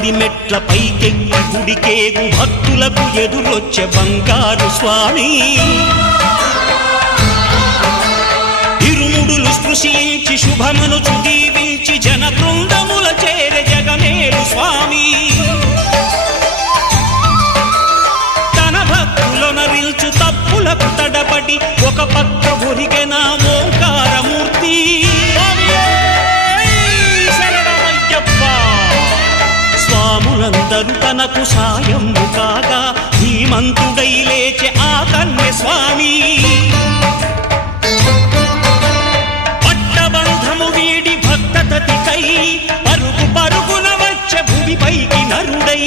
పడిమెట్ల పైకెక్కి గుడికేగు భక్తులకు ఎదురొచ్చే బంగారు స్వామి ఇరుముడులు స్పృశించి శుభమనుచు దీవించి జన బృందముల చేరే జగమేలు స్వామి తన భక్తులనరిల్చు తప్పులకు తడబడి ఒక పక్క ఒరిగెన ఓంకారమూర్తి స్వాములందరూ తనకు సాయము కాగా ధీమంతుడై లేచే ఆ కన్య స్వామి పట్టబంధము వీడి భక్తతతికై పరుగు పరుగున వచ్చే భూమిపైకి నరుడై